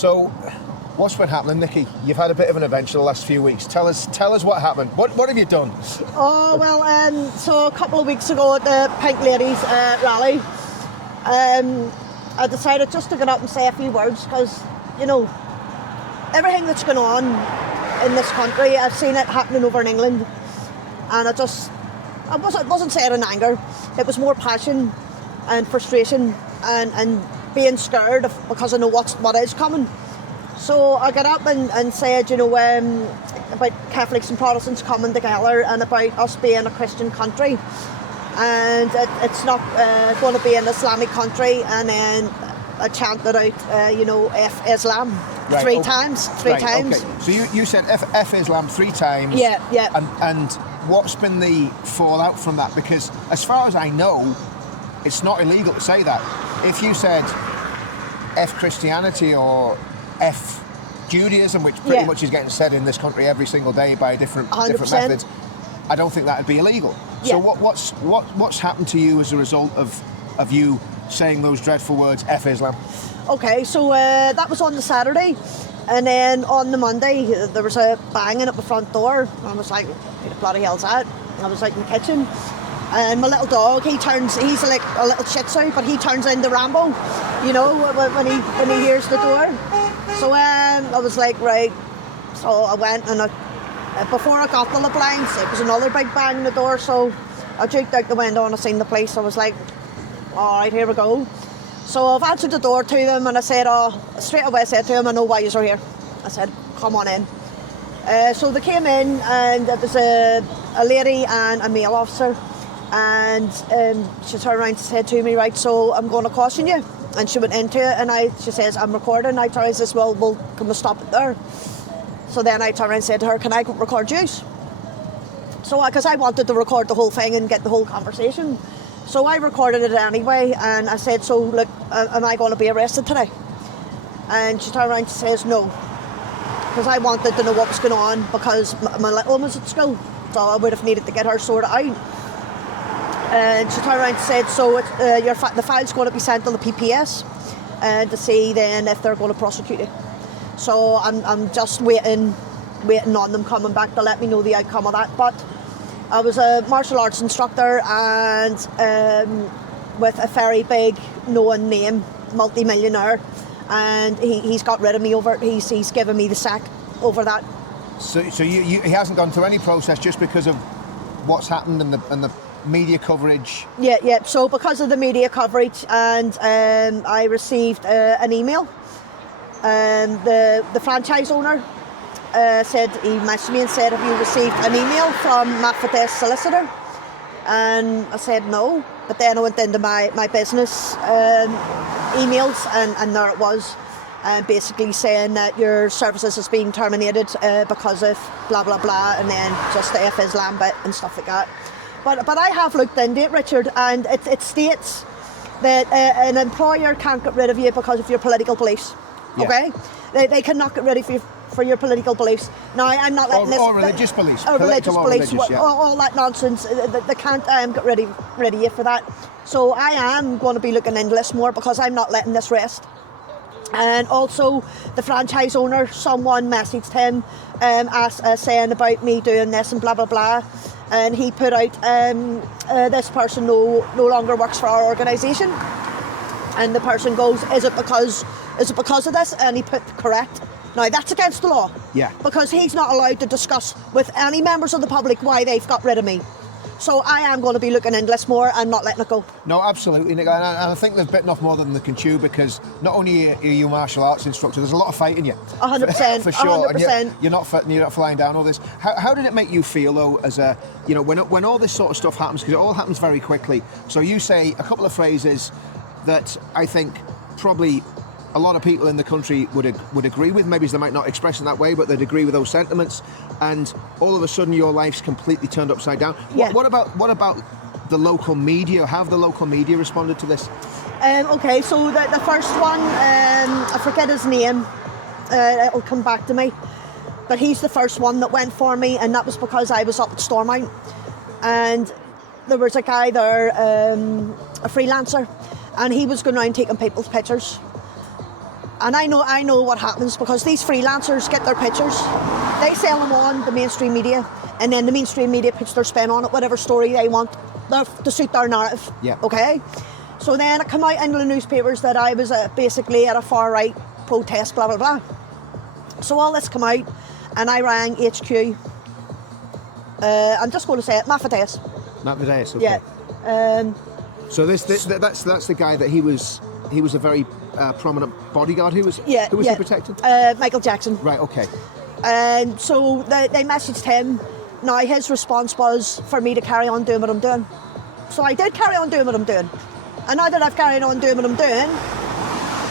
So, what's been happening, Nikki? You've had a bit of an adventure the last few weeks. Tell us what happened. What have you done? Oh, well, so a couple of weeks ago at the Pink Ladies rally, I decided just to get up and say a few words because, you know, everything that's going on in this country, I've seen it happening over in England, and I wasn't saying in anger. It was more passion and frustration and being scared because I know what is coming. So I got up and said, you know, about Catholics and Protestants coming together and about us being a Christian country, and it's not going to be an Islamic country. And then I chanted out, you know, F Islam three times. Okay. So you said F Islam 3 times. Yeah. And what's been the fallout from that? Because as far as I know, it's not illegal to say that. If you said F Christianity or F Judaism, which pretty much is getting said in this country every single day by different methods, I don't think that'd be illegal. Yeah. So what's happened to you as a result of you saying those dreadful words, F Islam? Okay, so that was on the Saturday, and then on the Monday there was a banging at the front door. I was like, "Who the bloody hell's that?" And I was out in the kitchen, and my little dog, he's like a little Shih Tzu, but he turns into Rambo, you know, when he hears the door. So I was like, right. So I went, and before I got to the blinds, it was another big bang in the door. So I juked out the window and I seen the police. I was like, all right, here we go. So I've answered the door to them, and I said, straight away I said to them, I know why you're here. I said, come on in. So they came in, and it was a lady and a male officer, and she turned around and said to me, right, so I'm going to caution you. And she went into it, and she says, I'm recording. I turned and says, well, can we stop it there? So then I turned around and said to her, can I record you? So, because I wanted to record the whole thing and get the whole conversation. So I recorded it anyway, and I said, so look, am I going to be arrested today? And she turned around and says, no. Because I wanted to know what was going on, because my little one was at school, so I would have needed to get her sorted out. And she turned around and said, so the file's going to be sent to the PPS to see then if they're going to prosecute you. So I'm just waiting on them coming back to let me know the outcome of that. But I was a martial arts instructor, and with a very big known name, multi-millionaire, and he's got rid of me over it. He's given me the sack over that. So he hasn't gone through any process just because of what's happened and the media coverage? Yeah. So because of the media coverage, and I received an email. The franchise owner said, he messaged me and said, have you received an email from Matt Fidesz solicitor? And I said no, but then I went into my business emails, and there it was, basically saying that your services has been terminated because of blah blah blah, and then just the F Islam bit and stuff like that. But I have looked into it, Richard, and it states that an employer can't get rid of you because of your political beliefs. Yeah. Okay, they cannot get rid of you for your political beliefs. Now, I'm not letting or religious beliefs. Or religious beliefs, yeah. all that nonsense. They can't get rid of you for that. So I am going to be looking into this more, because I'm not letting this rest. And also, the franchise owner, someone messaged him saying about me doing this and blah blah blah, and he put out this person no longer works for our organisation, and the person goes, is it because of this? And he put correct. Now that's against the law. Yeah. Because he's not allowed to discuss with any members of the public why they've got rid of me. So I am going to be looking into this more and not letting it go. No, absolutely, Nick. And I think they've bitten off more than they can chew, because not only are you a martial arts instructor, there's a lot of fight in you. 100%. For sure. 100%. And you're not flying down all this. How did it make you feel, though, as a, you know, when all this sort of stuff happens, because it all happens very quickly. So you say a couple of phrases that I think probably a lot of people in the country would agree with. Maybe they might not express it that way, but they'd agree with those sentiments. And all of a sudden, your life's completely turned upside down. Yeah. What about the local media? How have the local media responded to this? Okay, so the first one, I forget his name. It'll come back to me. But he's the first one that went for me, and that was because I was up at Stormont, and there was a guy there, a freelancer, and he was going around taking people's pictures. And I know what happens because these freelancers get their pictures, they sell them on the mainstream media, and then the mainstream media puts their spin on it, whatever story they want to suit their narrative. Yeah. Okay? So then it came out into the newspapers that I was basically at a far right protest, blah, blah, blah. So all this came out, and I rang HQ. I'm just going to say it, Mafadeus. Mafadeus, okay. Yeah. So that's the guy that he was a very prominent bodyguard. Who was he protecting? Michael Jackson. Right. Okay. And so they messaged him. Now his response was for me to carry on doing what I'm doing. So I did carry on doing what I'm doing. And now that I've carried on doing what I'm doing,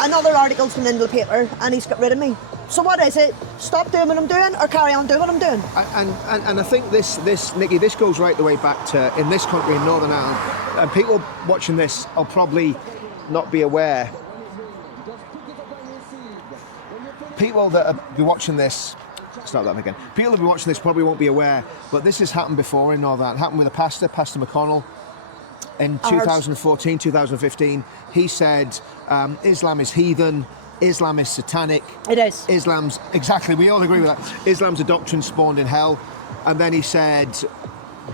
another article's come into the paper and he's got rid of me. So what is it? Stop doing what I'm doing or carry on doing what I'm doing? And I think this Nikki, this goes right the way back to in this country, in Northern Ireland, and people watching this will probably not be aware. People that will be watching this, start that again. People that will be watching this probably won't be aware, but this has happened before in Northern Ireland. It happened with a pastor, Pastor McConnell, in 2014, 2015. He said Islam is heathen. Islam is satanic. It is. Islam's, exactly, we all agree with that. Islam's a doctrine spawned in hell. And then he said,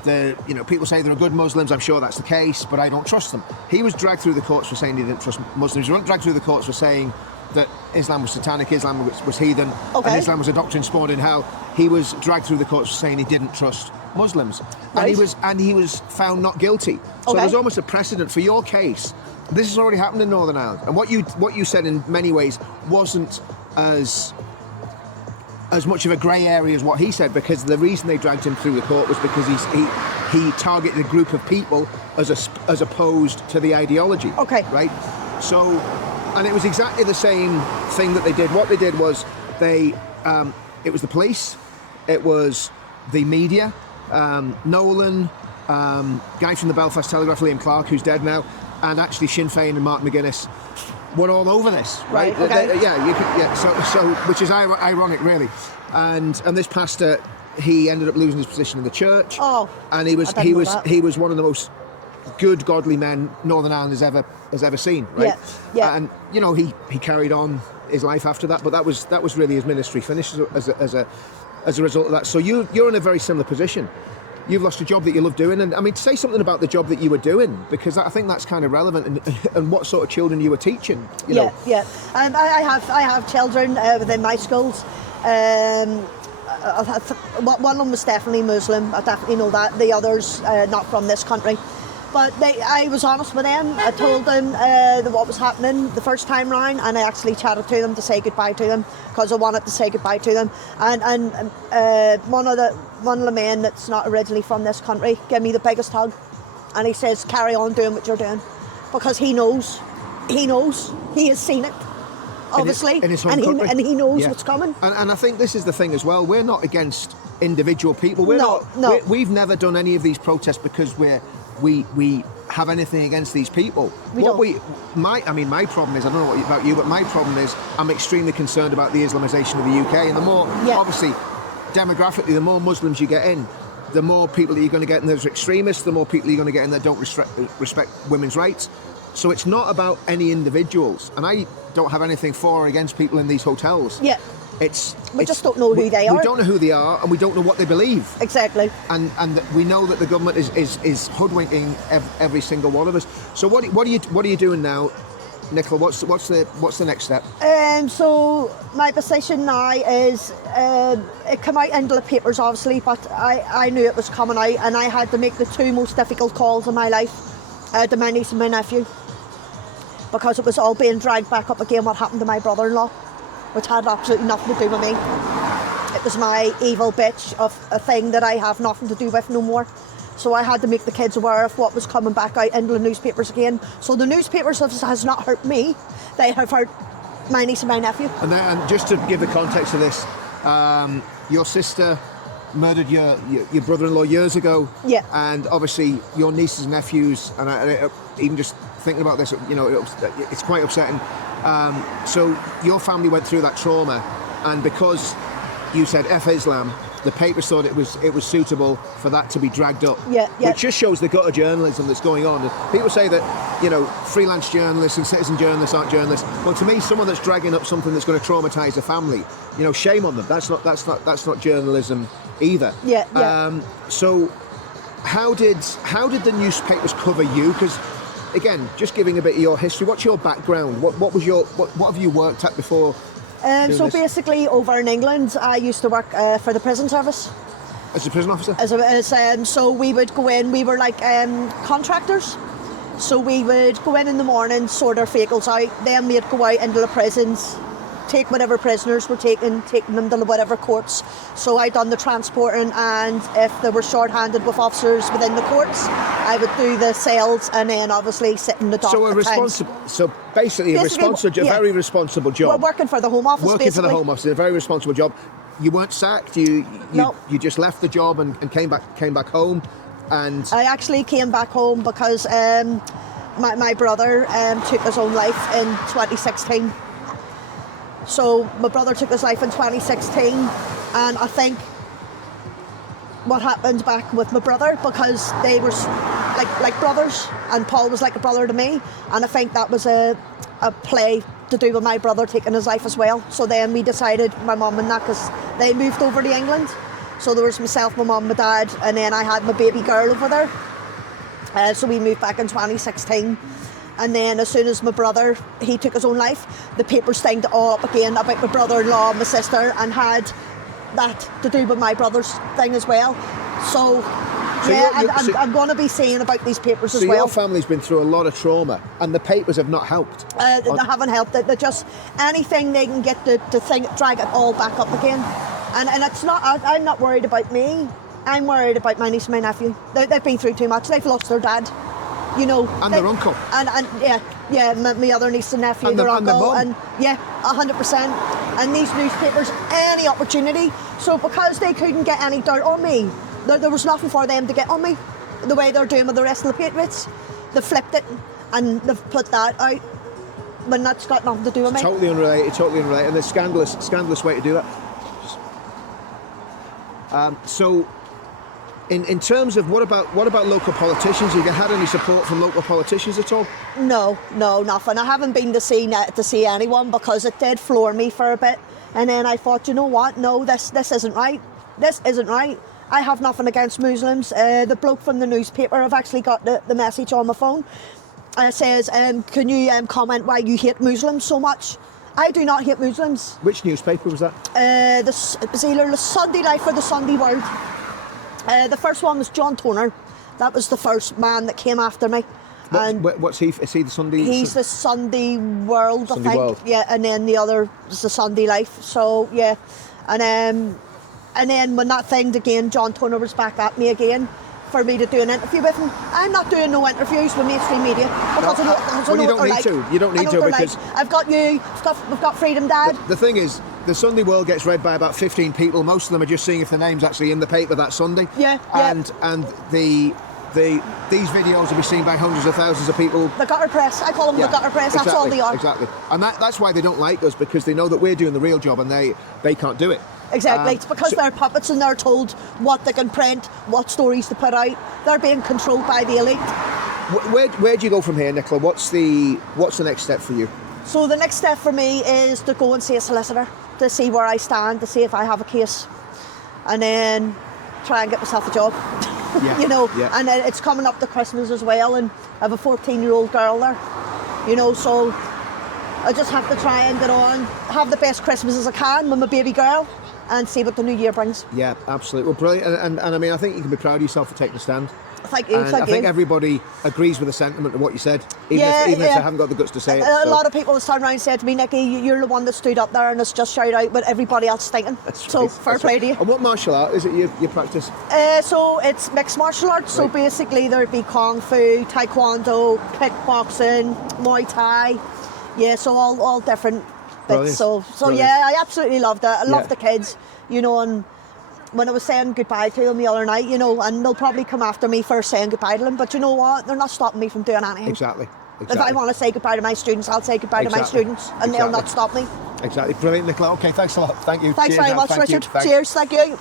people say there are good Muslims, I'm sure that's the case, but I don't trust them. He was dragged through the courts for saying he didn't trust Muslims. He wasn't dragged through the courts for saying that Islam was satanic, Islam was heathen, and Islam was a doctrine spawned in hell. He was dragged through the courts for saying he didn't trust Muslims. Right. And he was found not guilty. So there's almost a precedent for your case. This has already happened in Northern Ireland, and what you said in many ways wasn't as much of a grey area as what he said, because the reason they dragged him through the court was because he targeted a group of people as opposed to the ideology. Okay. Right. So, and it was exactly the same thing that they did. What they did was it was the police, it was the media, Nolan, guy from the Belfast Telegraph, Liam Clark, who's dead now. And actually Sinn Féin and Mark McGuinness were all over this, right? Okay. So which is ironic, really. And this pastor, he ended up losing his position in the church. Oh, and he was one of the most good, godly men Northern Ireland has ever seen, right? Yeah. And he carried on his life after that, but that was really his ministry finished as a result of that. So you're in a very similar position. You've lost a job that you love doing, and I mean, say something about the job that you were doing, because I think that's kind of relevant, and what sort of children you were teaching. You know. I have children within my schools. One of them was definitely Muslim. I definitely know that. The others not from this country. But I was honest with them. I told them what was happening the first time round, and I actually chatted to them to say goodbye to them, because I wanted to say goodbye to them. And one of the men that's not originally from this country gave me the biggest hug, and he says, "Carry on doing what you're doing," because he knows, he has seen it, obviously, in his home country. and he knows what's coming. And I think this is the thing as well. We're not against individual people. No. We've never done any of these protests because we have anything against these people. My problem is, I don't know about you, but my problem is I'm extremely concerned about the Islamisation of the UK, and the more, obviously, demographically, the more Muslims you get in, the more people that you're going to get in that are extremists, the more people you're going to get in that don't respect women's rights. So it's not about any individuals, and I don't have anything for or against people in these hotels. Yeah. We just don't know who they are. We don't know who they are, and we don't know what they believe. Exactly. And we know that the government is hoodwinking every single one of us. So what are you doing now, Nicola? What's the next step? So my position now is it came out into the papers, obviously, but I knew it was coming out, and I had to make the two most difficult calls in my life to my niece and my nephew, because it was all being dragged back up again. What happened to my brother-in-law, which had absolutely nothing to do with me. It was my evil bitch of a thing that I have nothing to do with no more. So I had to make the kids aware of what was coming back out into the newspapers again. So the newspapers has not hurt me, they have hurt my niece and my nephew. And just to give the context of this, your sister murdered your brother-in-law years ago. Yeah. And obviously your nieces and nephews, and even just thinking about this, it's quite upsetting. So your family went through that trauma, and because you said F Islam, the papers thought it was suitable for that to be dragged up. Yeah. Which just shows the gutter journalism that's going on. And people say that, you know, freelance journalists and citizen journalists aren't journalists. Well, to me, someone that's dragging up something that's going to traumatise a family, you know, shame on them. That's not journalism either. Yeah. So, how did the newspapers cover you? Because, again, just giving a bit of your history. What's your background? What have you worked at before? So basically, over in England, I used to work for the prison service. As a prison officer? So we would go in. We were like contractors. So we would go in the morning, sort our vehicles out. Then we'd go out into the prisons, take whatever prisoners were taking them to whatever courts. So I done the transporting, and if they were short-handed with officers within the courts, I would do the cells, and then obviously sit in the dock. So basically a very responsible job. We're working for the Home Office. For the Home Office, a very responsible job. You weren't sacked. You just left the job and came back home. And I actually came back home because my brother took his own life in 2016. So my brother took his life in 2016, and I think what happened back with my brother, because they were like brothers, and Paul was like a brother to me, and I think that was a play to do with my brother taking his life as well. So then we decided, my mum and that, because they moved over to England. So there was myself, my mum, my dad, and then I had my baby girl over there. So we moved back in 2016. And then as soon as my brother, he took his own life, the papers stanged it all up again about my brother-in-law and my sister, and had that to do with my brother's thing as well. So I'm going to be saying about these papers as well. So your family's been through a lot of trauma, and the papers have not helped? They haven't helped. They're just anything they can get to drag it all back up again. And it's not, I'm not worried about me. I'm worried about my niece and my nephew. They've been through too much. They've lost their dad. You know, and their uncle, and my other niece and nephew, their uncle, and 100%. And these newspapers, any opportunity. So because they couldn't get any dirt on me, there was nothing for them to get on me. The way they're doing with the rest of the Patriots, they flipped it and they've put that out when that's got nothing to do with me. Totally unrelated, and a scandalous way to do that. So. In terms of what about local politicians? Have you had any support from local politicians at all? No, nothing. I haven't been to see anyone, because it did floor me for a bit, and then I thought, you know what? No, this isn't right. This isn't right. I have nothing against Muslims. The bloke from the newspaper, I've actually got the message on my phone. It says, "Can you comment why you hate Muslims so much?" I do not hate Muslims. Which newspaper was that? It was either the Sunday Life or the Sunday World. The first one was John Toner. That was the first man that came after me. What's he? Is he the Sunday? He's the Sunday World, Sunday I think. World. Yeah, and then the other is the Sunday Life. So yeah, and then when that thing again, John Toner was back at me again for me to do an interview with him. I'm not doing no interviews with mainstream media because you don't need to. You don't need to, because I've got you. We've got Freedom, Dad. The thing is, the Sunday World gets read by about 15 people. Most of them are just seeing if the name's actually in the paper that Sunday. Yeah. And these videos will be seen by hundreds of thousands of people. The gutter press. I call them the gutter press. Exactly, that's all they are. Exactly. And that's why they don't like us, because they know that we're doing the real job and they can't do it. Exactly. It's because they're puppets and they're told what they can print, what stories to put out. They're being controlled by the elite. Where do you go from here, Nicola? What's the next step for you? So the next step for me is to go and see a solicitor, to see where I stand, to see if I have a case, and then try and get myself a job. Yeah. You know, yeah. And it's coming up to Christmas as well, and I have a 14-year-old girl there. You know, so I just have to try and get on, have the best Christmas as I can with my baby girl, and see what the new year brings. Yeah, absolutely. Well, brilliant. And I mean, I think you can be proud of yourself for taking a stand. Thank you. And I think everybody agrees with the sentiment of what you said, even if they haven't got the guts to say it. A lot of people have turned around and said to me, Nikki, you're the one that stood up there and has just shouted out what everybody else is thinking. So fair play to you. And what martial art is it you practice? So it's mixed martial arts. Right. So basically there'd be Kung Fu, Taekwondo, kickboxing, Muay Thai. Yeah, so all different bits. Brilliant. So yeah, I absolutely loved it. I love the kids, you know, and when I was saying goodbye to them the other night, you know, and they'll probably come after me for saying goodbye to them, but you know what? They're not stopping me from doing anything. Exactly. If I want to say goodbye to my students, I'll say goodbye to my students, and they'll not stop me. Exactly. Brilliant, Nicola. Okay, thanks a lot. Thank you. Thanks very much, Richard. Cheers. Thank you.